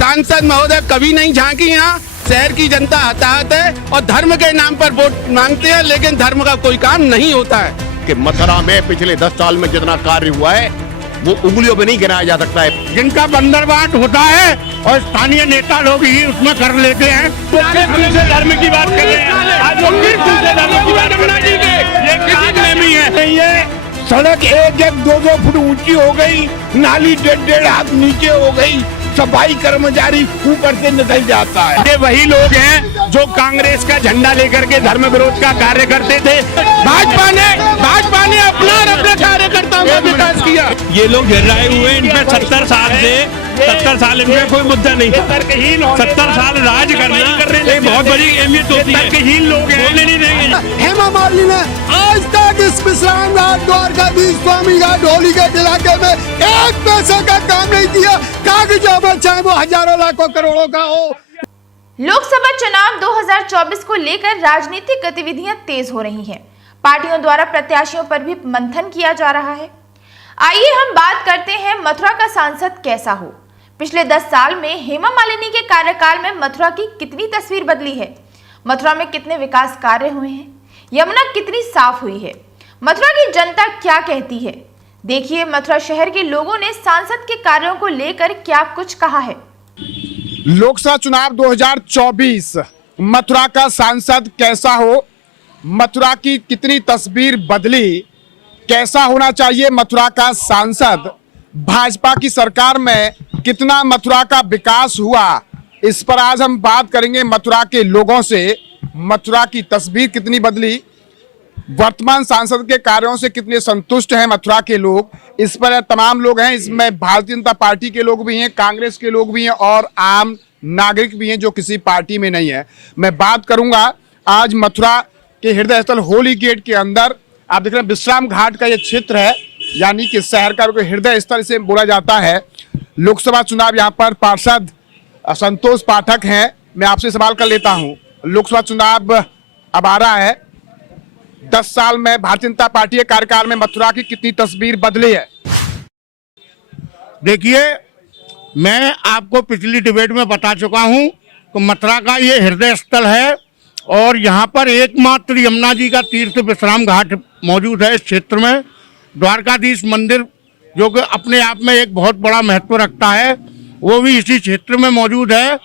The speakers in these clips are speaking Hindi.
सांसद महोदय कभी नहीं झांकी यहाँ। शहर की जनता हताहत है और धर्म के नाम पर वोट मांगते हैं, लेकिन धर्म का कोई काम नहीं होता है। कि मथुरा में पिछले 10 साल में जितना कार्य हुआ है वो उंगलियों पे नहीं गिनाया जा सकता है। जिनका बंदरबाट होता है और स्थानीय नेता लोग ही उसमें कर लेते हैं। धर्म की बात कर रहे हैं, आज लोग फिर दूसरे धर्म की बात कर रहे हैं। ये किसी में भी है नहीं है। सड़क 1-2 फुट ऊंची हो गई, नाली 1.5 हाथ नीचे हो गई, सफाई कर्मचारी ऊपर से निकल जाता है। ये वही लोग हैं जो कांग्रेस का झंडा लेकर के धर्म विरोध का कार्य करते थे। भाजपा ने अपना और अपने कार्यकर्ताओं का विकास किया। ये लोग झर्राए हुए, इनमें 70 साल इनमें कोई मुद्दा नहीं। 70 साल राज करना एक बहुत बड़ी अहमियत होती है। तर्कहीन लोग बोलने नहीं देंगे। हेमा मालिनी ने आज तक इस विश्राम घाट, द्वारकाधीश, स्वामी घाट, होलीगेट इलाके में 1 पैसे का काम नहीं किया। कागजों पर चाहे वो हजारों लाखों करोड़ों का हो। लोकसभा चुनाव 2024 को लेकर राजनीतिक गतिविधियां तेज हो रही हैं। पार्टियों द्वारा प्रत्याशियों पर भी मंथन किया जा रहा है। आइए हम बात करते हैं मथुरा का सांसद कैसा हो। पिछले 10 साल में हेमा मालिनी के कार्यकाल में मथुरा की कितनी तस्वीर बदली है, मथुरा में कितने विकास कार्य हुए हैं, यमुना कितनी साफ हुई है, मथुरा की जनता क्या कहती है। देखिए मथुरा शहर के लोगों ने सांसद के कार्यों को लेकर क्या कुछ कहा है। लोकसभा चुनाव 2024 मथुरा का सांसद कैसा हो, मथुरा की कितनी तस्वीर बदली, कैसा होना चाहिए मथुरा का सांसद, भाजपा की सरकार में कितना मथुरा का विकास हुआ, इस पर आज हम बात करेंगे मथुरा के लोगों से। मथुरा की तस्वीर कितनी बदली, वर्तमान सांसद के कार्यों से कितने संतुष्ट हैं मथुरा के लोग, इस पर तमाम लोग हैं। इसमें भारतीय जनता पार्टी के लोग भी हैं, कांग्रेस के लोग भी हैं और आम नागरिक भी हैं जो किसी पार्टी में नहीं है। मैं बात करूंगा आज मथुरा के हृदय स्थल होली गेट के अंदर, आप देख रहे हैं विश्राम घाट का ये क्षेत्र है, यानी कि शहर का हृदय स्थल से बोला जाता है। लोकसभा चुनाव यहाँ पर पार्षद संतोष पाठक हैं। मैं आपसे सवाल कर लेता हूँ, लोकसभा चुनाव अब आ रहा है, 10 साल में भारतीय जनता पार्टी के कार्यकाल में मथुरा की कितनी तस्वीर बदली है? देखिए, मैं आपको पिछली डिबेट में बता चुका हूं कि मथुरा का ये हृदय स्थल है और यहाँ पर एकमात्र यमुना जी का तीर्थ विश्राम घाट मौजूद है। इस क्षेत्र में द्वारकाधीश मंदिर जो कि अपने आप में एक बहुत बड़ा महत्व रखता है, वो भी इसी क्षेत्र में मौजूद है।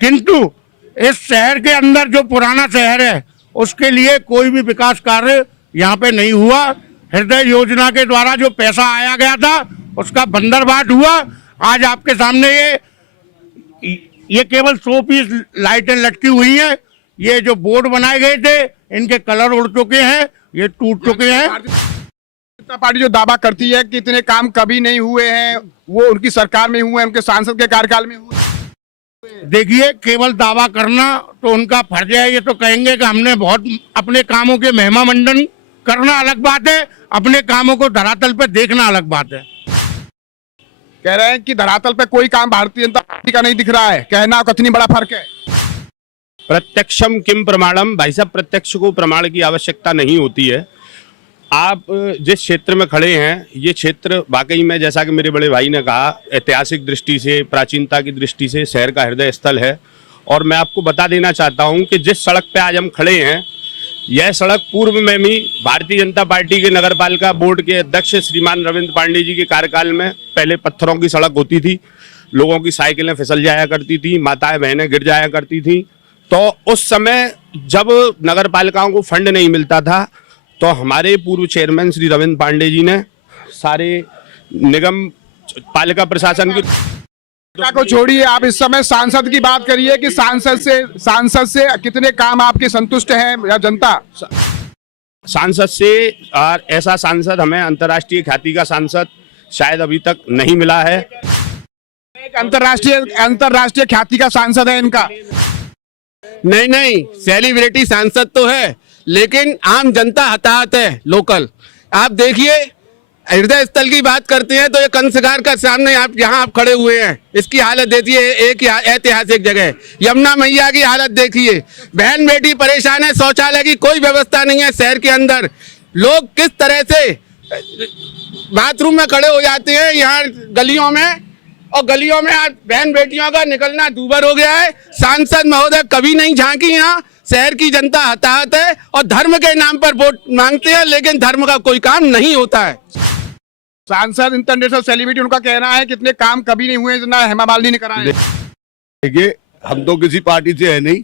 किंतु इस शहर के अंदर जो पुराना शहर है उसके लिए कोई भी विकास कार्य यहाँ पे नहीं हुआ। हृदय योजना के द्वारा जो पैसा आया गया था उसका बंदरबाट हुआ। आज आपके सामने ये केवल 100 पीस लाइटें लटकी हुई हैं। ये जो बोर्ड बनाए गए थे इनके कलर उड़ चुके हैं, ये टूट चुके हैं। जनता पार्टी जो दावा करती है कि इतने काम कभी नहीं हुए हैं, वो उनकी सरकार में हुए हैं, उनके सांसद के कार्यकाल में हुए। देखिए, केवल दावा करना तो उनका फर्ज है। ये तो कहेंगे कि हमने बहुत अपने कामों के महिमा मंडन करना अलग बात है, अपने कामों को धरातल पर देखना अलग बात है। कह रहे हैं कि धरातल पे कोई काम भारतीय जनता पार्टी का नहीं दिख रहा है, कहना और कथनी बड़ा फर्क है। प्रत्यक्षम किम प्रमाणम, भाई साहब प्रत्यक्ष को प्रमाण की आवश्यकता नहीं होती है। आप जिस क्षेत्र में खड़े हैं, ये क्षेत्र वाकई में जैसा कि मेरे बड़े भाई ने कहा, ऐतिहासिक दृष्टि से, प्राचीनता की दृष्टि से शहर का हृदय स्थल है। और मैं आपको बता देना चाहता हूं कि जिस सड़क पे आज हम खड़े हैं, यह सड़क पूर्व में भी भारतीय जनता पार्टी के नगर पालिका बोर्ड के अध्यक्ष श्रीमान रविंद्र पांडे जी के कार्यकाल में पहले पत्थरों की सड़क होती थी, लोगों की साइकिलें फिसल जाया करती थी, माताएं बहनें गिर जाया करती थी। तो उस समय जब नगर पालिकाओं को फंड नहीं मिलता था तो हमारे पूर्व चेयरमैन श्री रविंद्र पांडे जी ने सारे निगम पालिका प्रशासन की को छोड़िए, आप इस समय सांसद की बात करिए कि सांसद से कितने काम आपके संतुष्ट हैं या जनता? सांसद से, और ऐसा सांसद हमें अंतर्राष्ट्रीय ख्याति का सांसद शायद अभी तक नहीं मिला है। एक अंतर्राष्ट्रीय ख्याति का सांसद है इनका। नहीं, सेलिब्रिटी सांसद तो है, लेकिन आम जनता हताहत है लोकल। आप देखिए, हृदय स्थल की बात करते हैं तो ये कंसगार का सामने आप खड़े हुए हैं, इसकी हालत देखिए। एक ऐतिहासिक जगह यमुना मैया की हालत देखिए, बहन बेटी परेशान है, शौचालय की कोई व्यवस्था नहीं है शहर के अंदर। लोग किस तरह से बाथरूम में खड़े हो जाते हैं यहाँ गलियों में, और गलियों में आज बहन बेटियों का निकलना दूभर हो गया है। सांसद महोदय कभी नहीं झांकी। यहाँ शहर की जनता हताहत है और धर्म के नाम पर वोट मांगते हैं, लेकिन धर्म का कोई काम नहीं होता है। सांसद इंटरनेशनल सेलिब्रिटी, उनका कहना है कि इतने काम कभी नहीं हुए जितना हेमा मालिनी ने कराए। देखिए, हम तो किसी पार्टी से है नहीं,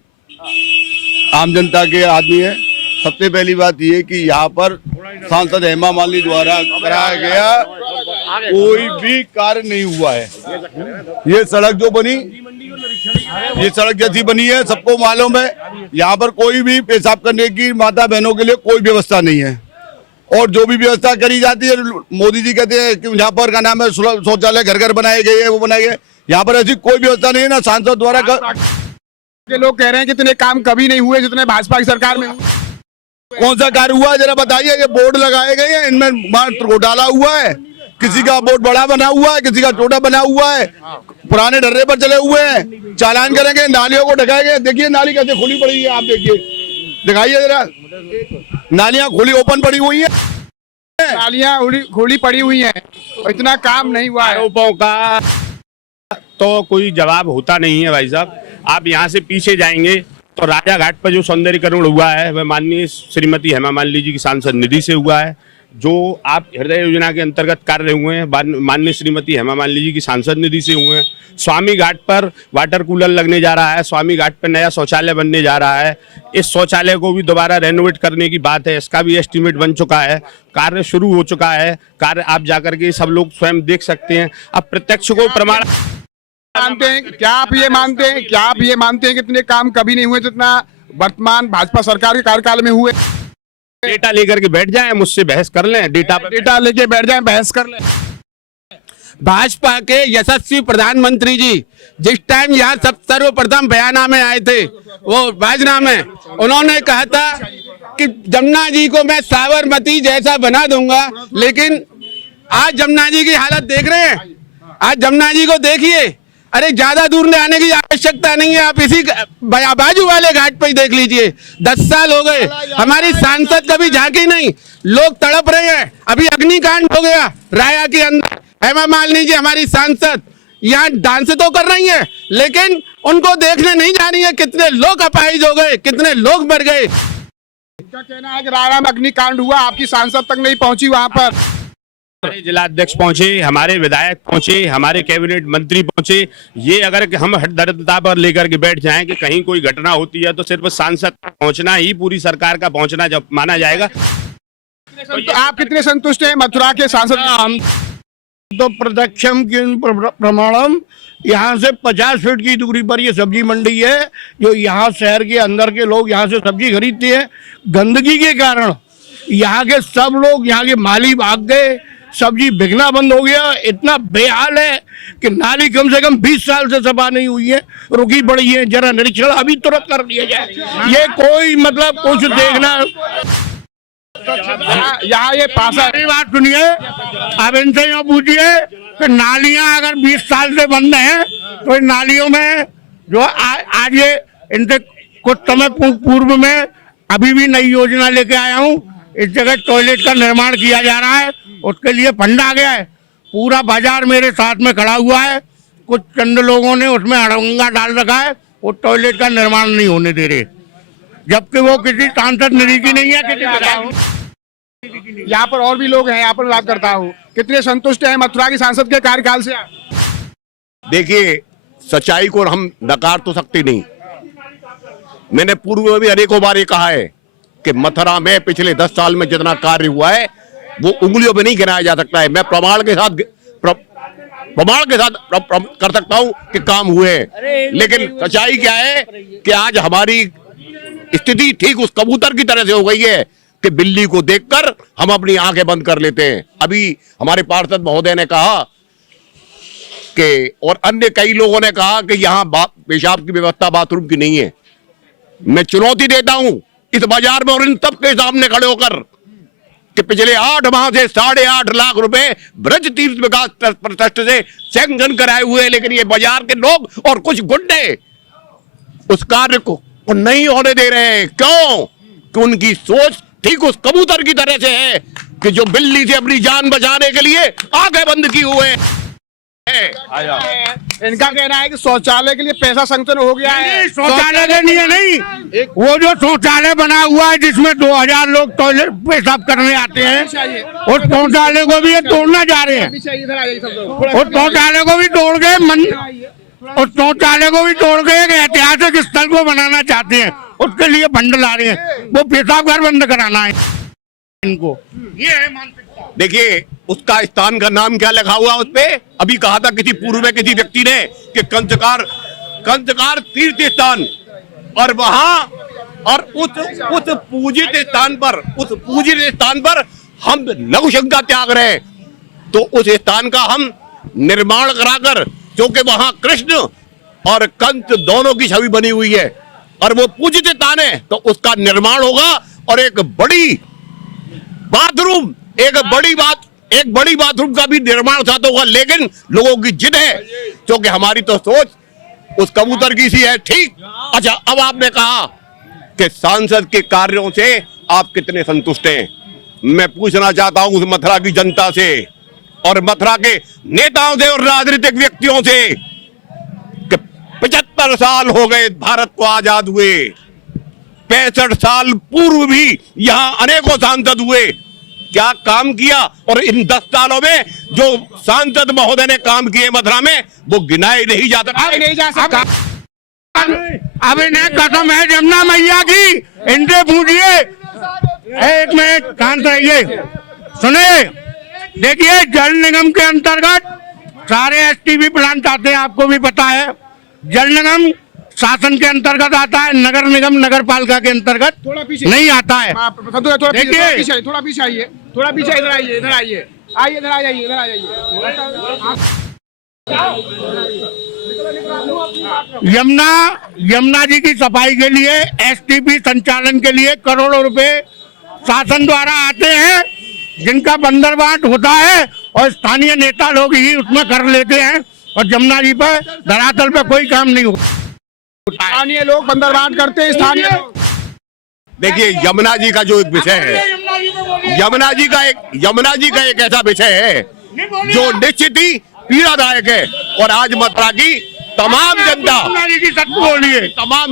आम जनता के आदमी है। सबसे पहली बात ये कि यहाँ पर सांसद हेमा मालिनी द्वारा कराया गया कोई भी कार्य नहीं हुआ है। ये सड़क जो बनी, ये सड़क जैसी बनी है, सबको मालूम है। यहाँ पर कोई भी पेशाब करने की माता बहनों के लिए कोई व्यवस्था नहीं है, और जो भी व्यवस्था करी जाती है, मोदी जी कहते हैं कि यहाँ पर का नाम है शौचालय घर घर बनाए गए हैं, वो बनाए गए। यहाँ पर ऐसी कोई व्यवस्था नहीं है ना सांसद द्वारा के लोग कह रहे हैं कि इतने काम कभी नहीं हुए जितने भाजपा की सरकार में हुए। कौन सा कार्य हुआ है जरा बताइए। ये बोर्ड लगाए गए हैं, इनमें मात्र घोटाला हुआ है। किसी का बोर्ड बड़ा बना हुआ है, किसी का छोटा बना हुआ है, पुराने डर्रे पर चले हुए हैं। चालान करेंगे, नालियों को ढकाएंगे। देखिए नाली कैसे खुली पड़ी है, आप देखिए, दिखाइए जरा। नालियां खुली ओपन पड़ी हुई है, नालियां खुली पड़ी हुई हैं, और इतना काम नहीं हुआ है। आरोपों का तो कोई जवाब होता नहीं है भाई साहब। आप यहाँ से पीछे जाएंगे तो राजा घाट पर जो सौंदर्यीकरण हुआ है वह माननीय श्रीमती हेमा मालिनी जी की सांसद निधि से हुआ है। जो आप हृदय योजना के अंतर्गत कार्य हुए हैं माननीय श्रीमती हेमा मालिनी जी की सांसद निधि से हुए हैं। स्वामी घाट पर वाटर कूलर लगने जा रहा है, स्वामी घाट पर नया शौचालय बनने जा रहा है। इस शौचालय को भी दोबारा रेनोवेट करने की बात है, इसका भी एस्टीमेट बन चुका है, कार्य शुरू हो चुका है। कार्य आप जाकर के सब लोग स्वयं देख सकते हैं। अब प्रत्यक्ष को प्रमाण मानते हैं, क्या आप ये मानते हैं, कि इतने काम कभी नहीं हुए जितना वर्तमान भाजपा सरकार के कार्यकाल में हुए? डेटा लेकर के बैठ जाएं, मुझसे बहस कर लें, डेटा लेके बैठ जाएं, बहस कर लें। भाजपा के यशस्वी प्रधानमंत्री जी जिस टाइम यहाँ सर्वप्रथम बयाना में आए थे, वो बाजना में उन्होंने कहा था कि जमुना जी को मैं साबरमती जैसा बना दूंगा। लेकिन आज जमुना जी की हालत देख रहे हैं। आज जमुना जी को देखिए, अरे ज्यादा दूर ले आने की आवश्यकता नहीं है, आप इसी बाजू वाले घाट पे ही देख लीजिए। 10 साल हो गए, हमारी सांसद कभी झांकी नहीं, लोग तड़प रहे हैं। अभी अग्निकांड हो गया राया के अंदर, हेमा मालिनी जी हमारी सांसद यहाँ डांस तो कर रही है, लेकिन उनको देखने नहीं जा रही है। कितने लोग अपाहिज हो गए, कितने लोग मर गए। उनका कहना है कि रायरा में अग्निकांड हुआ, आपकी सांसद तक नहीं पहुंची वहां पर। हमारे जिलाध्यक्ष पहुंचे, हमारे विधायक पहुंचे, हमारे कैबिनेट मंत्री पहुंचे। ये अगर हम हठधर्मता पर लेकर के बैठ जाएं कि कहीं कोई घटना होती है तो सिर्फ सांसद तक पहुंचना ही पूरी सरकार का पहुंचना जब माना जाएगा। तो आप कितने संतुष्ट हैं मथुरा के सांसद? हम तो प्रत्यक्षम प्रमाणम, यहाँ से 50 फीट की दूरी पर ये सब्जी मंडी है, जो यहाँ शहर के अंदर के लोग यहाँ से सब्जी खरीदते हैं। गंदगी के कारण यहाँ के सब लोग, यहाँ के माली भाग गए, सब्जी बिकना बंद हो गया। इतना बेहाल है कि नाली कम से कम 20 साल से सफा नहीं हुई है, रुकी पड़ी है। जरा निरीक्षण अभी तुरंत कर दिया जाए। ये कोई मतलब कुछ देखना। यहाँ ये पासा बात सुनिए, अब इनसे यहाँ पूछिए कि नालियां अगर 20 साल से बंद हैं तो इन नालियों में जो आज ये इनसे कुछ समय पूर्व में अभी भी नई योजना लेके आया हूँ। इस जगह टॉयलेट का निर्माण किया जा रहा है, उसके लिए फंड आ गया है। पूरा बाजार मेरे साथ में खड़ा हुआ है। कुछ चंद लोगों ने उसमें अड़ंगा डाल रखा है, वो टॉयलेट का निर्माण नहीं होने दे रहे, जबकि वो किसी सांसद निधि की नहीं है, किसी। यहाँ पर और भी लोग हैं, यहाँ पर बात करता हूँ। कितने संतुष्ट हैं मथुरा की सांसद के कार्यकाल से? देखिए, सच्चाई को हम नकार तो सकते नहीं। मैंने पूर्व में भी अनेकों बार ये कहा है कि मथुरा में पिछले 10 साल में जितना कार्य हुआ है वो उंगलियों पे नहीं गिनाया जा सकता है। मैं प्रमाण के साथ कर सकता हूं कि काम हुए हैं, लेकिन सच्चाई क्या है कि आज हमारी स्थिति ठीक उस कबूतर की तरह से हो गई है कि बिल्ली को देखकर हम अपनी आंखें बंद कर लेते हैं। अभी हमारे पार्षद महोदय ने कहा कि, और अन्य कई लोगों ने कहा कि यहाँ पेशाब की व्यवस्था बाथरूम की नहीं है। मैं चुनौती देता हूं इस बाजार में और इन सबके सामने खड़े होकर कि पिछले 8 माह से 8.5 लाख रुपए ब्रज तीर्थ विकास ट्रस्ट से सैंक्शन कराए हुए, लेकिन ये बाजार के लोग और कुछ गुंडे उस कार्य को नहीं होने दे रहे हैं। क्यों? कि उनकी सोच ठीक उस कबूतर की तरह से है कि जो बिल्ली से अपनी जान बचाने के लिए आंखें बंद की हुए। इनका कहना है कि शौचालय के लिए पैसा संकलन हो गया है। शौचालय के लिए नहीं, वो जो शौचालय बना हुआ है जिसमें 2000 लोग टॉयलेट पेशाब करने आते हैं, उस शौचालय को भी ये तोड़ना जा रहे हैं। उस शौचालय को भी तोड़ के उस शौचालय को भी तोड़ के एक ऐतिहासिक स्थल को बनाना चाहते हैं, उसके लिए फंड ला रहे हैं। वो पेशाब घर बंद कराना है इनको, ये है मानसिकता। देखिए उसका स्थान का नाम क्या लिखा हुआ उस पे, अभी कहा था किसी पूर्व में किसी व्यक्ति ने कि कंचकार तीर्थ स्थान, और वहां और उस पूजित स्थान पर हम लघु शंका त्याग रहे हैं, तो उस स्थान का हम निर्माण कराकर, क्योंकि वहां कृष्ण और कंस दोनों की छवि बनी हुई है और वो पूजित स्थान है, तो उसका निर्माण होगा और एक बड़ी बाथरूम का भी निर्माण साथ होगा। लेकिन लोगों की जिद है, क्योंकि हमारी तो सोच उस कबूतर की सी है। ठीक, अच्छा, अब आपने कहा कि सांसद के कार्यों से आप कितने संतुष्ट हैं। मैं पूछना चाहता हूं उस मथुरा की जनता से और मथुरा के नेताओं से और राजनीतिक व्यक्तियों से कि 75 साल हो गए भारत को आजाद हुए, 65 साल पूर्व भी यहां अनेकों सांसद हुए, क्या काम किया? और इन 10 सालों में जो सांसद महोदय ने काम किए मथुरा में, वो गिनाए नहीं जा सकता। अब इन्हें कसम है जमुना मैया की, इनसे पूछिए। एक मिनट शांत रहिए, सुनिए। देखिए, जल निगम के अंतर्गत सारे एसटीपी प्लांट आते हैं, आपको भी पता है। जल निगम शासन के अंतर्गत आता है, नगर निगम नगर पालिका के अंतर्गत नहीं आता है। देखिए, थोड़ा पीछे आइए, थोड़ा पीछे, इधर आइए, इधर आ जाइए। यमुना जी की सफाई के लिए, एसटीपी संचालन के लिए करोड़ों रुपए शासन द्वारा आते हैं, जिनका बंदरबाट होता है और स्थानीय नेता लोग ही उसमें कर लेते हैं, और यमुना जी पर धरातल पे कोई काम नहीं होता। स्थानीय लोग बंदरबाट करते हैं, स्थानीय लोग। देखिए, यमुना जी का जो एक विषय है, यमुना जी का एक ऐसा विषय है जो निश्चित ही पीड़ादायक है, और आज मथुरा की तमाम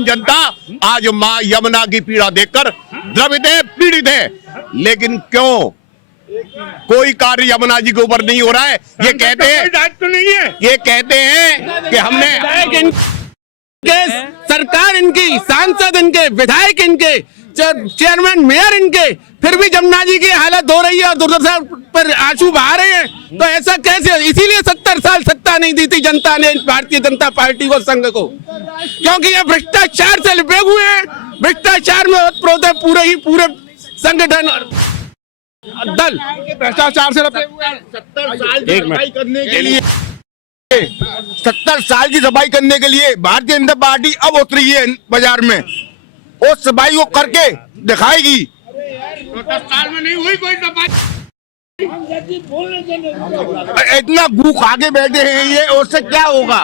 जनता आज मां यमुना की पीड़ा देखकर द्रवित है, पीड़ित है। लेकिन क्यों कोई कार्य यमुना जी के ऊपर नहीं हो रहा है? ये कहते हैं कि हमने सरकार इनकी, सांसद इनके, विधायक इनके, चेयरमैन, मेयर इनके, फिर भी जमुना जी की हालत हो रही है और दुर्दशा पर आंसू बहा रहे हैं। तो ऐसा कैसे? इसीलिए 70 साल सत्ता नहीं दी थी जनता ने भारतीय जनता पार्टी को, संघ को, क्योंकि ये भ्रष्टाचार से लिपे हुए हैं। भ्रष्टाचार में ओतप्रोत है पूरे संगठन दल, भ्रष्टाचार से लपटे हुए हैं। 70 साल की सफाई करने के लिए भारतीय जनता पार्टी अब उतरी है बाजार में, उस सफाई को करके दिखाएगी। 10 साल में नहीं हुई कोई सफाई। इतना भूख आगे बैठे हैं ये, उससे क्या होगा?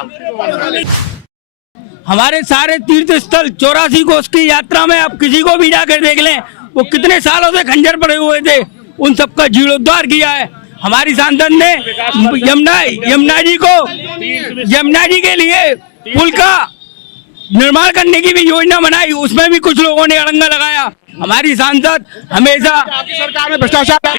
हमारे सारे तीर्थ स्थल 84 कोस की यात्रा में आप किसी को भी जाकर देख लें, वो कितने सालों से खंजर पड़े हुए थे, उन सबका जीर्णोद्धार किया है हमारी सांसद ने। यमुना जी के लिए पुल का निर्माण करने की भी योजना बनाई, उसमें भी कुछ लोगों ने अड़ंगा लगाया। हमारी सांसद हमेशा सरकार में भ्रष्टाचार,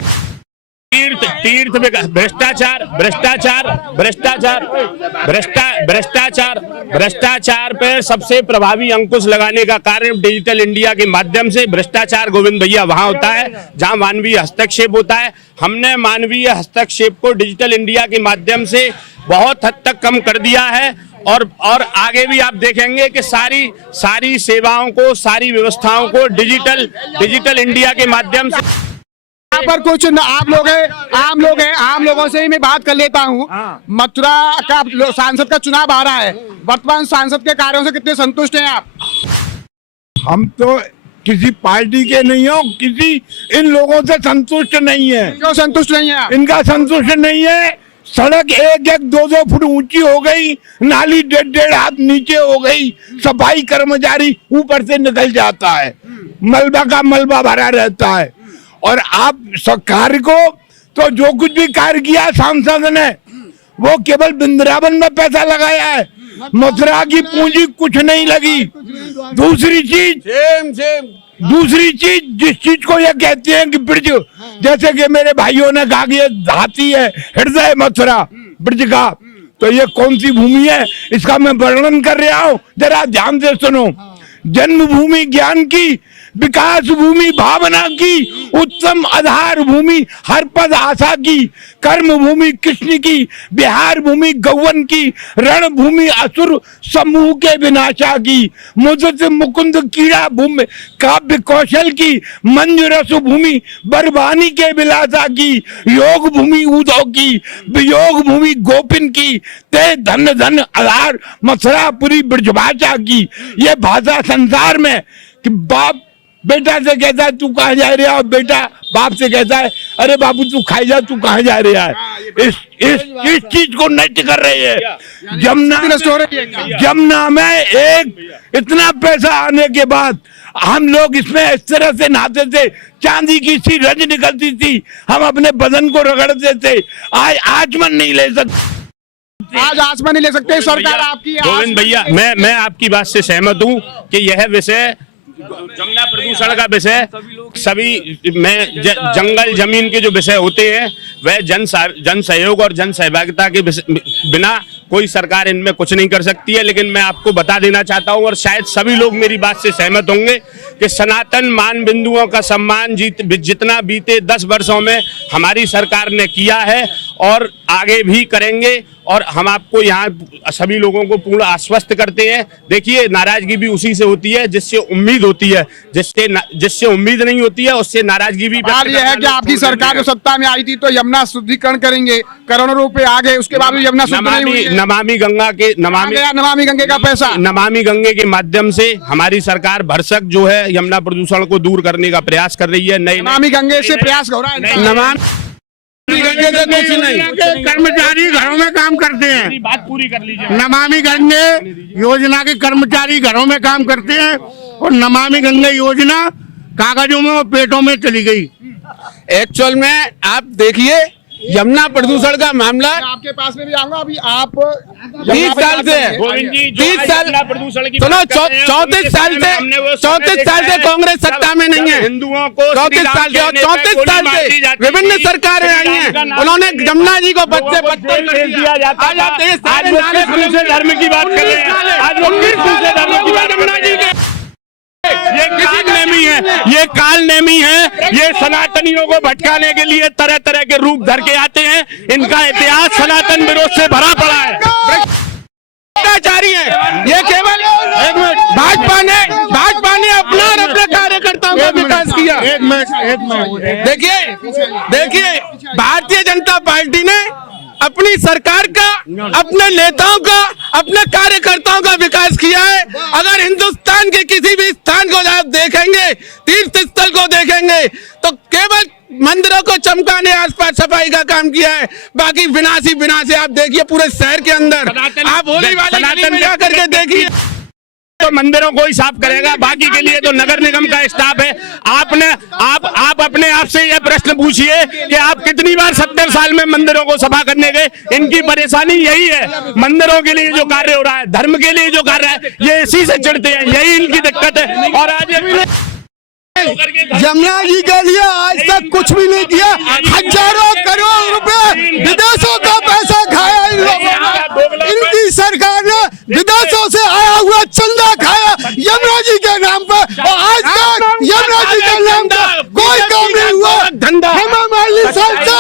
भ्रष्टाचार पे सबसे प्रभावी अंकुश लगाने का कार्य डिजिटल इंडिया के माध्यम से भ्रष्टाचार, गोविंद भैया, वहां होता है जहां मानवीय हस्तक्षेप होता है। हमने मानवीय हस्तक्षेप को डिजिटल इंडिया के माध्यम से बहुत हद तक कम कर दिया है, और आगे भी आप देखेंगे कि सारी सेवाओं को, सारी व्यवस्थाओं को डिजिटल इंडिया के माध्यम से। यहाँ पर कुछ आम लोग हैं, आम लोगों से ही मैं बात कर लेता हूँ। मथुरा का सांसद का चुनाव आ रहा है, वर्तमान सांसद के कार्यों से कितने संतुष्ट हैं आप? हम तो किसी पार्टी के नहीं हो, किसी इन लोगों से संतुष्ट नहीं है। क्यों संतुष्ट नहीं है आप? इनका संतुष्ट नहीं है। सड़क 1-2 फुट ऊंची हो गई, नाली 1.5 हाथ नीचे हो गई, सफाई कर्मचारी ऊपर से निकल जाता है, मलबा का मलबा भरा रहता है। और आप कार्य को तो जो कुछ भी कार्य किया सांसद ने, वो केवल वृंदावन में पैसा लगाया है, मथुरा की पूंजी कुछ नहीं लगी। दूसरी चीज जिस चीज को ये कहते हैं कि ब्रज, जैसे कि मेरे भाइयों ने कहा कि ये हाथी है हृदय मथुरा ब्रज का, तो ये कौन सी भूमि है इसका मैं वर्णन कर रहा हूँ, जरा ध्यान से सुनो। जन्मभूमि ज्ञान की, विकास भूमि भावना की, उत्तम आधार भूमि हर पद आशा की, कर्म भूमि कृष्ण की, बिहार भूमि गौवन की, रण भूमि असुर समूह के विनाशा की, मुदित मुकुंद कीड़ा भूमि काव्य कौशल की, मंजूरस भूमि बरवानी के विलासा की, योग भूमि उदौ की, वियोग भूमि गोपिन की, ते धन धन आधार मथुरापुरी ब्रजभाषा की। ये भाषा संसार में कि बाप बेटा से कहता है तू कहाँ जा रहा है, और बेटा बाप से कहता है अरे बाबू तू खाई जा, तू कहाँ जा रहा है। इस चीज को नष्ट कर रहे हैं। जमुना में एक इतना पैसा आने के बाद हम लोग इसमें इस तरह से नहाते थे, चांदी की सी रज निकलती थी, हम अपने बदन को रगड़ते थे। आज आचमन नहीं ले सकते, आज आसमान नहीं ले सकते सरकार आपकी। गोविंद भैया, मैं आपकी बात से सहमत हूँ कि यह विषय जमुना प्रदूषण का विषय सभी में जंगल जमीन के जो विषय होते हैं वह जन सहयोग और जन सहभागिता के बिना कोई सरकार इनमें कुछ नहीं कर सकती है। लेकिन मैं आपको बता देना चाहता हूं और शायद सभी लोग मेरी बात से सहमत होंगे कि सनातन मान बिंदुओं का सम्मान जितना बीते 10 वर्षों में हमारी सरकार ने किया है और आगे भी करेंगे। और हम आपको यहाँ सभी लोगों को पूर्ण आश्वस्त करते हैं। देखिए, नाराजगी भी उसी से होती है जिससे उम्मीद होती है, जिससे उम्मीद नहीं होती है उससे नाराजगी भी। बात यह है कि आपकी सरकार जो सत्ता में आई थी तो यमुना शुद्धिकरण करेंगे, करोड़ों रुपए आ गए, उसके बाद यमुना शुद्ध नहीं हुई है। नमामि गंगे का पैसा, नमामि गंगे के माध्यम से हमारी सरकार भरसक जो है यमुना प्रदूषण को दूर करने का प्रयास कर रही है। नमामि गंगे से प्रयास हो रहा है। गंगे से कुछ नहीं, कर्मचारी घरों में काम करते हैं। बात पूरी कर लीजिए। नमामि गंगे योजना के कर्मचारी घरों में काम करते हैं और नमामि गंगे योजना कागजों में और पेटों में चली गई। एक्चुअल में आप देखिए यमुना प्रदूषण का मामला आपके पास में भी आऊंगा। अभी आप 30 साल से 30 साल सुनो 34 साल से कांग्रेस सत्ता में नहीं है। हिंदुओं को 34 साल से 34 साल से विभिन्न सरकारें आई हैं, उन्होंने जमुना जी को पत्ते कर दिया जाता है। आज दूसरे धर्म की बात कर रहे हैं, आज दूसरे धर्म की बात जमुना जी के ये काल नेमी है, ये सनातनियों को भटकाने के लिए तरह तरह के रूप धर के आते हैं। इनका इतिहास सनातन विरोध से भरा पड़ा है, भ्रष्टाचारी है। ये केवल भाजपा ने अपना और अपने कार्यकर्ताओं का विकास किया। देखिए भारतीय जनता पार्टी ने अपनी सरकार का, अपने नेताओं का, अपने कार्यकर्ताओं का विकास किया है। अगर हिंदुस्तान के किसी भी स्थान को आप देखेंगे, तीर्थ स्थल को देखेंगे, तो केवल मंदिरों को चमकाने आसपास सफाई का काम किया है। बाकी विनाशी आप देखिए पूरे शहर के अंदर, आप होली वाले गली में जाकर के देखिए तो मंदिरों को ही साफ करेगा, बाकी के लिए तो नगर निगम का स्टाफ है। आप अपने आप से यह प्रश्न पूछिए कि आप कितनी बार 70 साल में मंदिरों को सफा करने गए। इनकी परेशानी यही है, मंदिरों के लिए जो कार्य हो रहा है, धर्म के लिए जो कार्य है, ये इसी से चिढ़ते हैं, यही इनकी दिक्कत है। और आज यमुना जी के लिए आज तक कुछ भी नहीं किया। हजारों करोड़ रुपए विदेशों का पैसा खाया इन लोगों ने। इनकी सरकार ने विदेशों से आया हुआ चंदा खाया यमुना जी के नाम पर, और आज तक यमुना जी के नाम पर कोई काम नहीं हुआ। हेमा मालिनी सांसद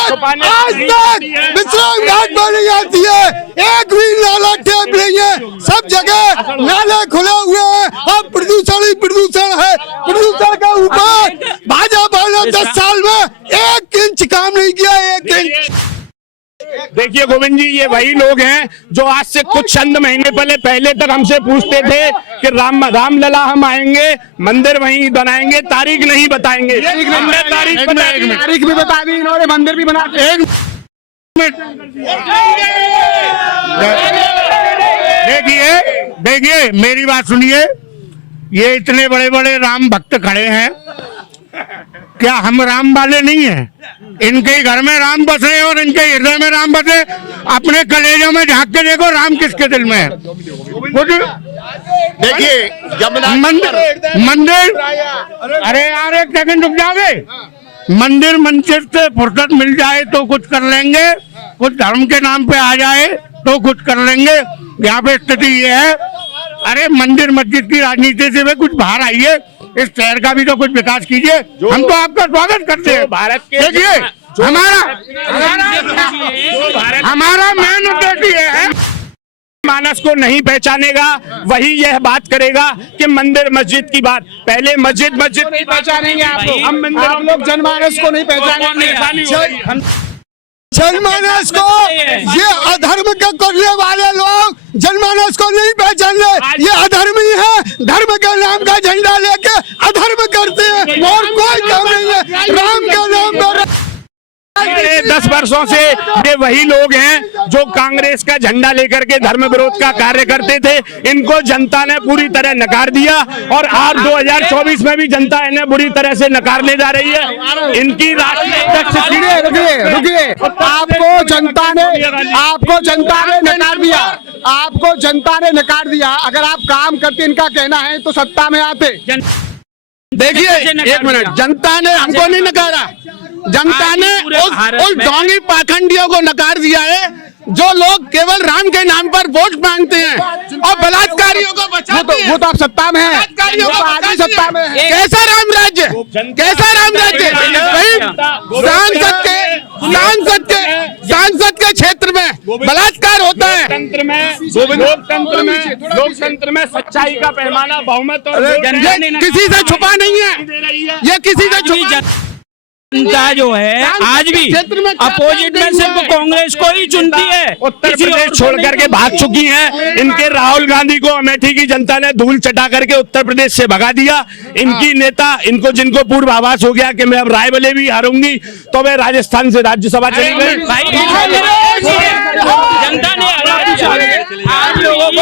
आज तक विश्राम घाट पर नहीं आती है, एक भी नाला टेप नहीं है, सब जगह नाले खुले हुए हैं और प्रदूषण ही प्रदूषण है। प्रदूषण का भाजपा ने 10 साल में 1 इंच काम नहीं किया, 1 इंच। देखिए गोविंद जी, ये वही लोग हैं जो आज से कुछ चंद महीने पहले तक हमसे पूछते थे कि रामलला हम आएंगे, मंदिर वहीं बनाएंगे, तारीख नहीं बताएंगे। तारीख भी बता दी इन्होंने, मंदिर भी बना दिया। देखिए मेरी बात सुनिए, ये इतने बड़े बड़े राम भक्त खड़े हैं, क्या हम राम वाले नहीं हैं? इनके घर में राम बसे और इनके हृदय में राम बसे। अपने कलेजों में झांक के देखो राम किसके दिल में है। कुछ देखिए जमुना मंदिर अरे यार एक सेकंड रुक जाओगे। मंदिर मंदिर से फुर्सत मिल जाए तो कुछ कर लेंगे, कुछ धर्म के नाम पे आ जाए तो कुछ कर लेंगे। यहाँ पे स्थिति ये है, अरे मंदिर मस्जिद की राजनीति से वे कुछ बाहर आइए, इस शहर का भी तो कुछ विकास कीजिए। हम तो आपका स्वागत करते हैं। भारत के देखिए हमारा मेन उद्देश्य है, मानस को नहीं पहचानेगा वही यह बात करेगा कि मंदिर मस्जिद की बात। पहले मस्जिद नहीं पहचानेंगे आप लोग। हम मंदिर, आप लोग जनमानस को नहीं पहचानेंगे। जनमानस को ये अधर्म के करने वाले लोग जनमानस को नहीं पहचान रहे। ये अधर्मी है, धर्म के नाम का झंडा लेके अधर्म करते हैं और कोई काम नहीं है। राम के नाम पर 10 वर्षों से ये वही लोग हैं जो कांग्रेस का झंडा लेकर के धर्म विरोध का कार्य करते थे। इनको जनता ने पूरी तरह नकार दिया और आज 2024 में भी जनता इन्हें बुरी तरह से नकारने जा रही है। इनकी रुकिए, आपको जनता ने नकार दिया, आपको जनता ने नकार दिया। अगर आप काम करते इनका कहना है तो सत्ता में आते। देखिए एक मिनट, जनता ने हमको नहीं नकारा, जनता ने उस ढोंगी पाखंडियों को नकार दिया है जो लोग केवल राम के नाम पर वोट मांगते हैं और बलात्कारियों को बचाते हैं। वो तो आप सत्ता में है, बलात्कारियों को आगे सत्ता में है। कैसा राम राज्य, कैसा राम राज्य? सांसद के क्षेत्र में बलात्कार होता है। लोकतंत्र में सच्चाई का पैमाना बहुमत और किसी से छुपा नहीं है, ये किसी से छुपा। जनता जो है आज भी अपोजिट में सिर्फ कांग्रेस को ही चुनती है। उत्तर प्रदेश छोड़ करके भाग चुकी हैं। इनके राहुल गांधी को अमेठी की जनता ने धूल चटा करके उत्तर प्रदेश से भगा दिया। इनकी नेता, इनको जिनको पूर्वाभास हो गया कि मैं अब रायबरेली भी हारूंगी तो वे राजस्थान से राज्यसभा चली गई। जनता ने आप लोगों को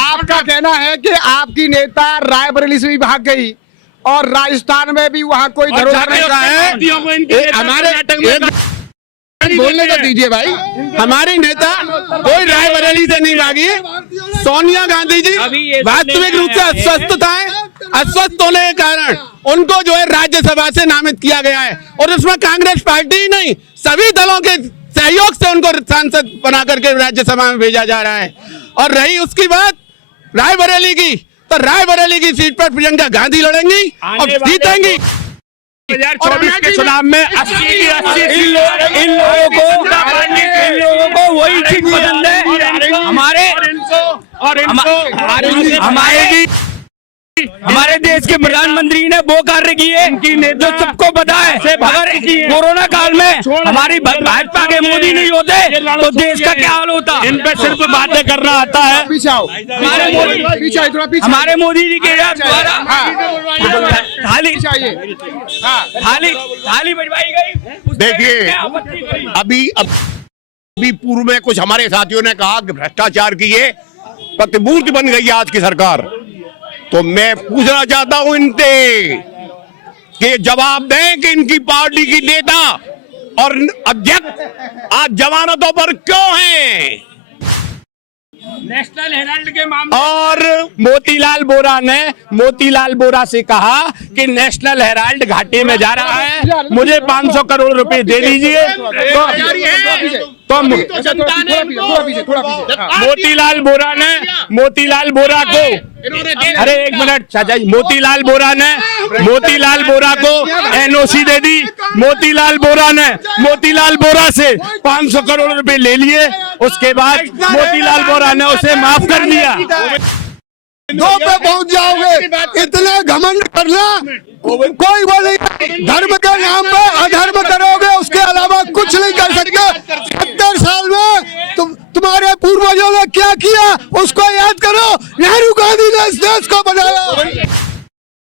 आपका कहना है कि आपकी नेता रायबरेली से भी भाग गई और राजस्थान में भी वहाँ कोई धरोहर नहीं रहा है। हमारे बोलने तो दीजिए भाई, हमारे नेता कोई रायबरेली से नहीं भागी। सोनिया गांधी जी वास्तविक रूप से अस्वस्थ होने के कारण उनको जो है राज्यसभा से नामित किया गया है और उसमें कांग्रेस पार्टी ही नहीं सभी दलों के सहयोग से उनको सांसद बना करके राज्यसभा में भेजा जा रहा है। और रही उसकी बात रायबरेली की, तो रायबरेली की सीट पर प्रियंका गांधी लड़ेंगी और जीतेंगी। 2024 के चुनाव में 80 इन लोगों को वही चीज पसंद है। हमारे देश के प्रधानमंत्री ने वो कार्य किए जो सबको पता है। अगर कोरोना काल में हमारी भाजपा के मोदी नहीं होते तो देश का क्या हाल होता। इन पे सिर्फ बातें करना आता है। हमारे मोदी जी के द्वारा थाली बजवाई गई। देखिए अभी पूर्व में कुछ हमारे साथियों ने कहा कि भ्रष्टाचार की ये प्रतिमूर्ति बन गई आज की सरकार। तो मैं पूछना चाहता हूं इनसे कि जवाब दें कि इनकी पार्टी की नेता और अध्यक्ष आज जमानतों पर क्यों हैं? नेशनल हेराल्ड के मामले और मोतीलाल बोरा से कहा कि नेशनल हेराल्ड घाटे में जा रहा है, मुझे 500 करोड़ रुपए दे दीजिए। तो मोतीलाल बोरा को अरे एक मिनट चाचा जी, मोतीलाल बोरा को एनओसी दे दी। मोतीलाल बोरा से 500 करोड़ रुपए ले लिए। उसके बाद मोतीलाल बोरा ने उसे माफ कर दिया। 2 पे पहुंच जाओगे। इतने घमंड करना कोई बोलेगा, धर्म के नाम पे अधर्म करोगे, उसके अलावा कुछ नहीं कर सकते। 70 साल में तुम्हारे पूर्वजों ने क्या किया उसको याद करो। नेहरू गांधी ने इस देश को बनाया।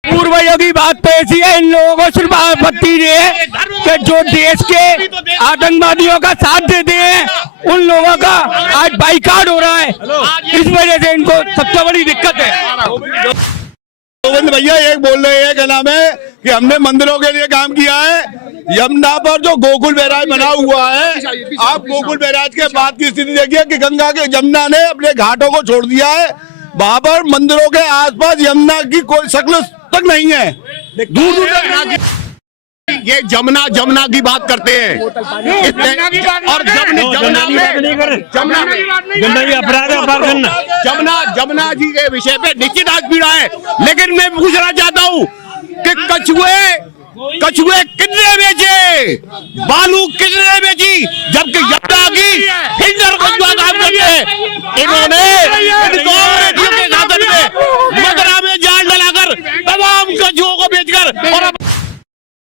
पूर्वजों की बात तो ऐसी है, इन लोगों को सिर्फ आपत्ति ये है कि जो देश के आतंकवादियों का साथ देते हैं उन लोगों का आज बाइकाट हो रहा है। इस वजह से इनको सबसे बड़ी दिक्कत है। गोविंद भैया एक बोल रहे हैं, क्या नाम है कि हमने मंदिरों के लिए काम किया है। यमुना पर जो गोकुल बैराज बना हुआ है, आप गोकुल बैराज के बाद की स्थिति देखिए कि गंगा के यमुना ने अपने घाटों को छोड़ दिया है। वहां पर मंदिरों के आसपास यमुना की कोई शक्ल तक नहीं है, दूर दूर तक। ये जमुना की बात करते हैं और जमुना जी के विषय पे निश्चित आज पीड़ा है। लेकिन मैं पूछना चाहता हूँ कि कछुए कितने बेचे, बालू कितने बेची, जबकि यमुना की हिंदर कछुआ काम करते हैं। इन्होंने के साधन में मगरा में जाल डलाकर तमाम कछुओं को बेचकर और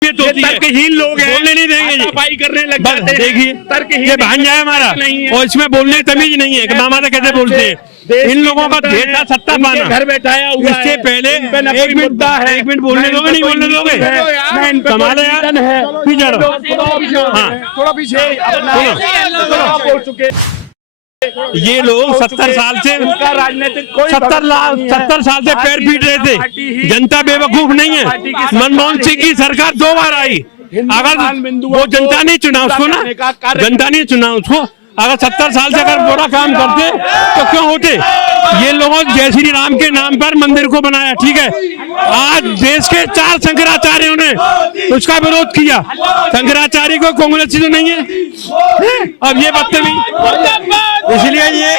तो तर्कहीन लोग हैं, बोलने नहीं देंगे, सफाई करने लग जाते हैं। देखिए ये भांजा है हमारा और इसमें बोलने तमीज नहीं है कि मामा से कैसे बोलते हैं। इन लोगों का ढेर था सत्ता पाना, घर बैठाया हुआ है। इससे पहले एक मिनट बोलने दोगे, नहीं बोलने दोगे? कमाल है यार। थोड़ा पीछे बोल चुके ये लोग 70 साल से राजनीतिक 70 साल से पैर पीट रहे थे। जनता बेवकूफ नहीं है। मनमोहन सिंह की सरकार 2 बार आई, अगर वो जनता नहीं चुना उसको ना, जनता नहीं चुना उसको। अगर 70 साल से अगर बुरा काम करते तो क्यों होते? ये लोगों जय श्री राम के नाम पर मंदिर को बनाया, ठीक है। आज देश के 4 शंकराचार्यों ने उसका विरोध किया। शंकराचार्य को कांग्रेस तो नहीं है। अब ये बदतमीज, इसलिए ये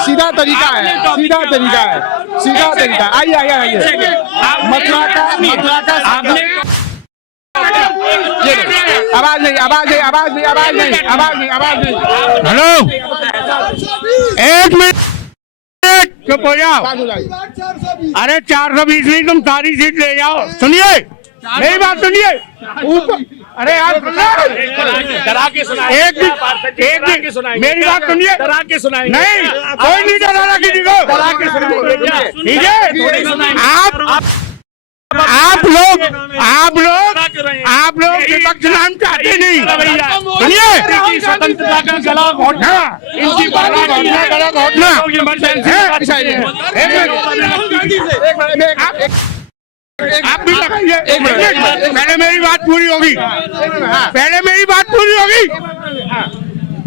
सीधा तरीका है। आइए मथुरा का आवाज नहीं। हेलो, एक मिनट चुप हो जाओ। अरे 420 नहीं, तुम सारी सीट ले जाओ। सुनिए मेरी बात, सुनिए। अरे यार डरा के सुनाए, एक मेरी बात सुनिए। डरा के सुनाए, नहीं कोई नहीं डरा किसी को, डरा के सुनाए, ठीक है। आप लोग विपक्ष नाम चाहते नहीं। सुनिए, स्वतंत्रता का गला घोटना, इनकी गला घोटना। आप भी लगाइए, पहले मेरी बात पूरी होगी।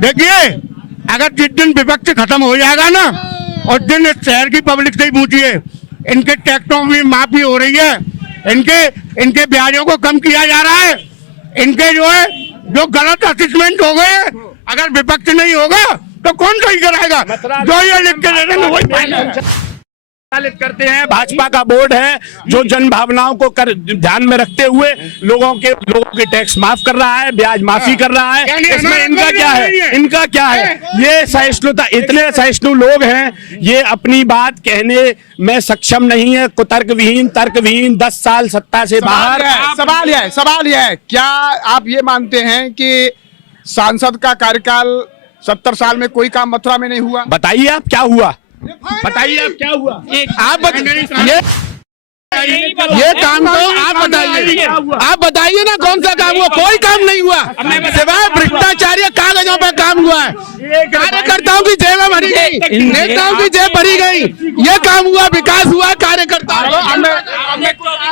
देखिए, अगर जिस दिन विपक्ष खत्म हो जाएगा ना, उस दिन इस शहर की पब्लिक से ही पूछिए, इनके टैक्सों में माफी हो रही है, इनके ब्याजों को कम किया जा रहा है, इनके जो गलत असेसमेंट हो गए, अगर विपक्ष नहीं होगा तो कौन सही कराएगा? जो ये लिख के दे देंगे वही फाइनल करते हैं। भाजपा का बोर्ड है जो जन भावनाओं को ध्यान में रखते हुए लोगों के टैक्स माफ कर रहा है, ब्याज माफी कर रहा है। इसमें इनका क्या है? ये सहिष्णुता, इतने सहिष्णु लोग हैं, ये अपनी बात कहने में सक्षम नहीं है। तर्कविहीन 10 साल सत्ता से बाहर। सवाल यह है, क्या आप ये मानते हैं कि सांसद का कार्यकाल 70 साल में कोई काम मथुरा में नहीं हुआ? बताइए आप क्या हुआ, ये काम तो आप बताइए ना, कौन सा काम हुआ? कोई काम नहीं हुआ, सिवाय भ्रष्टाचारी कागजों पर काम हुआ है। कार्यकर्ताओं की जेब भरी गई, नेताओं की जेब भरी गई, ये काम हुआ, विकास हुआ, कार्यकर्ता।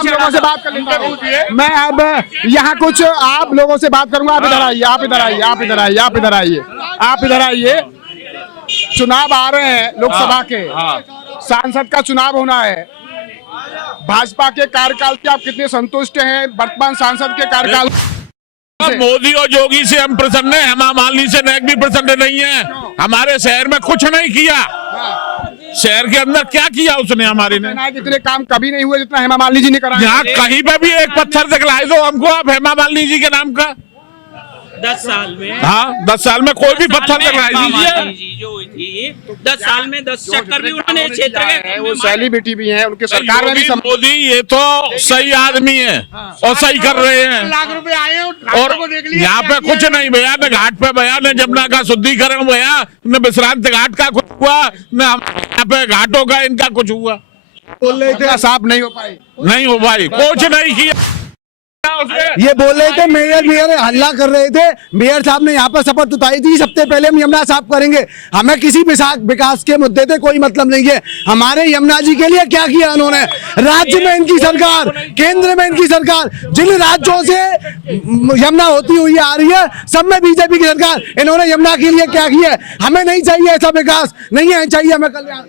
लोगों से बात कर लेता हूं मैं। अब यहाँ कुछ आप लोगों से बात करूंगा। आप इधर आइए। चुनाव आ रहे हैं लोकसभा के, सांसद का चुनाव होना है। भाजपा के कार्यकाल से आप कितने संतुष्ट हैं? वर्तमान सांसद के कार्यकाल मोदी और योगी से हम प्रसन्न हैं, हेमा मालिनी से नेक भी प्रसन्न नहीं है। हमारे शहर में कुछ नहीं किया, शहर के अंदर क्या किया उसने? हमारे ने इतने काम कभी नहीं हुए जितना हेमा मालिनी जी ने करा। यहाँ कहीं पे भी एक पत्थर दिखलाई दो हमको आप हेमा मालिनी जी के नाम का। 10 साल में, हाँ 10 साल में कोई भी पत्थर दिखलाई दीजिए। जो हुई 10 साल में 10 चक्कर भी उन्होंने क्षेत्र के, वो सेलिब्रिटी भी हैं, उनके सरकार में भी। मोदी ये तो सही आदमी है और सही कर रहे हैं। लाख रुपए आए और यहाँ पे कुछ नहीं भैया, न घाट पे भैया, न जमुना का शुद्धिकरण भैया, न विश्रांत घाट का कुछ हुआ, न यहाँ पे घाटों का इनका कुछ हुआ। बोल रहे थे साफ नहीं हो पाई, कुछ नहीं किया। ये बोल रहे थे मेयर हल्ला कर रहे थे। मेयर साहब ने यहाँ पर शपथ उठाई थी, सबसे पहले हम यमुना साफ करेंगे, हमें किसी विकास के मुद्दे से कोई मतलब नहीं है। हमारे यमुना जी के लिए क्या किया उन्होंने? राज्य में इनकी सरकार, केंद्र में इनकी सरकार, जिन राज्यों से यमुना होती हुई आ रही है सब में बीजेपी की सरकार, इन्होंने यमुना के लिए क्या किया? हमें नहीं चाहिए ऐसा विकास, नहीं है चाहिए हमें कल्याण।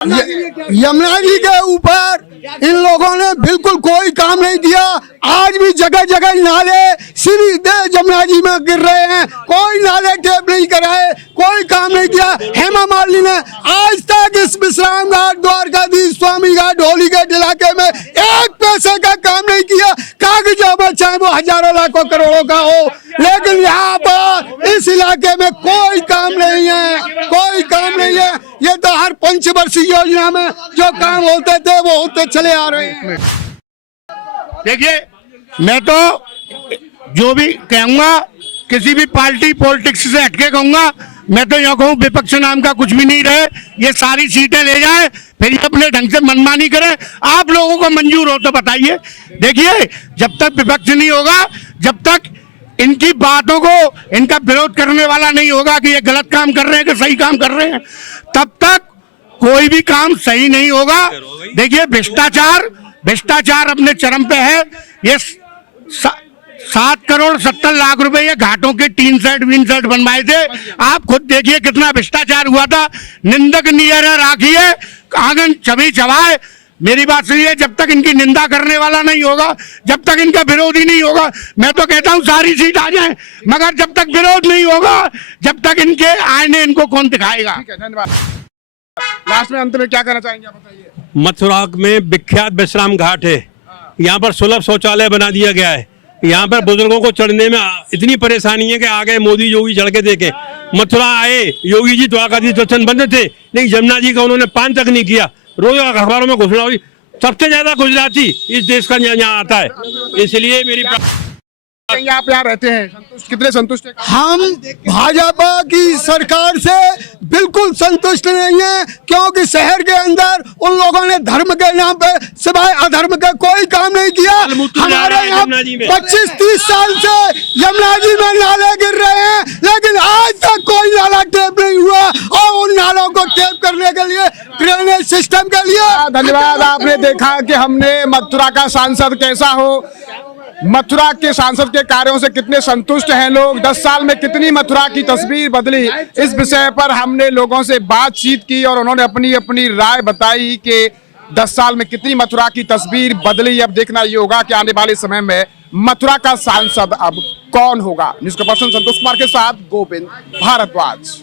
यमुना जी के ऊपर इन लोगों ने बिल्कुल कोई काम नहीं किया। आज भी जगह जगह नाले सीधे यमुना जी में गिर रहे हैं, कोई नाले टेप नहीं कराए, कोई काम नहीं किया। हेमा मालिनी ने आज तक इस विश्राम घाट, द्वारकाधीश, स्वामी घाट, होली घाट इलाके में एक पैसे का काम नहीं किया। कागजों पर चाहे वो हजारों लाखों करोड़ों का हो, लेकिन यहाँ पर इस इलाके में कोई काम नहीं है, कोई काम नहीं है। ये तो हर पंचवर्षीय योजना में जो काम होते थे वो होते चले आ रहे हैं। देखिए, मैं तो जो भी कहूंगा किसी भी पार्टी पॉलिटिक्स से हटके कहूंगा। मैं तो यह कहूँ विपक्ष नाम का कुछ भी नहीं रहे, ये सारी सीटें ले जाए, फिर ये अपने ढंग से मनमानी करें। आप लोगों को मंजूर हो तो बताइए। देखिए, जब तक विपक्ष नहीं होगा, जब तक इनकी बातों को इनका विरोध करने वाला नहीं होगा कि ये गलत काम कर रहे हैं कि सही काम कर रहे हैं, तब तक कोई भी काम सही नहीं होगा। देखिए, भ्रष्टाचार अपने चरम पे है। ये 7 करोड़ 70 लाख रुपए ये घाटों के टीन सेट बनवाए थे। आप खुद देखिए कितना भ्रष्टाचार हुआ था। निंदक नियरा राखिए, आंगन छवि छवाए। मेरी बात सही है, जब तक इनकी निंदा करने वाला नहीं होगा, जब तक इनका विरोधी नहीं होगा, मैं तो कहता हूं सारी सीट आ जाए, मगर जब तक विरोध नहीं होगा, जब तक इनके आईने इनको कौन दिखाएगा। धन्यवाद। लास्ट में अंत में क्या कहना चाहेंगे, बताइए। मथुरा में विख्यात विश्राम घाट है, यहाँ पर सुलभ शौचालय बना दिया गया है। यहाँ पर बुजुर्गों को चढ़ने में इतनी परेशानी है कि आगे मोदी योगी चढ़ के देखे। मथुरा आए योगी जी, द्वारकाधीश दर्शन बंद थे, लेकिन यमुना जी का उन्होंने पान तक नहीं किया। रोज अखबारों में घोषणा हुई, सबसे ज्यादा गुजराती इस देश का यहाँ आता है। इसलिए मेरी आप यहाँ रहते हैं, कितने संतुष्ट हैं? हम भाजपा की सरकार से बिल्कुल संतुष्ट नहीं है, क्योंकि शहर के अंदर उन लोगों ने धर्म के नाम पे सिवाय अधर्म का कोई काम नहीं किया। हमारे यहाँ 25-30 साल से यमुना जी में नाले गिर रहे हैं, लेकिन आज तक कोई नाला टेप नहीं हुआ, और उन नालों को टेप करने के लिए ड्रेनेज सिस्टम के लिए। धन्यवाद। आपने देखा कि हमने मथुरा का सांसद कैसा हो, मथुरा के सांसद के कार्यों से कितने संतुष्ट हैं लोग, 10 साल में कितनी मथुरा की तस्वीर बदली, इस विषय पर हमने लोगों से बातचीत की और उन्होंने अपनी अपनी राय बताई कि 10 साल में कितनी मथुरा की तस्वीर बदली। अब देखना ये होगा कि आने वाले समय में मथुरा का सांसद अब कौन होगा। न्यूज़ पर्सन संतोष कुमार के साथ गोविंद भारद्वाज।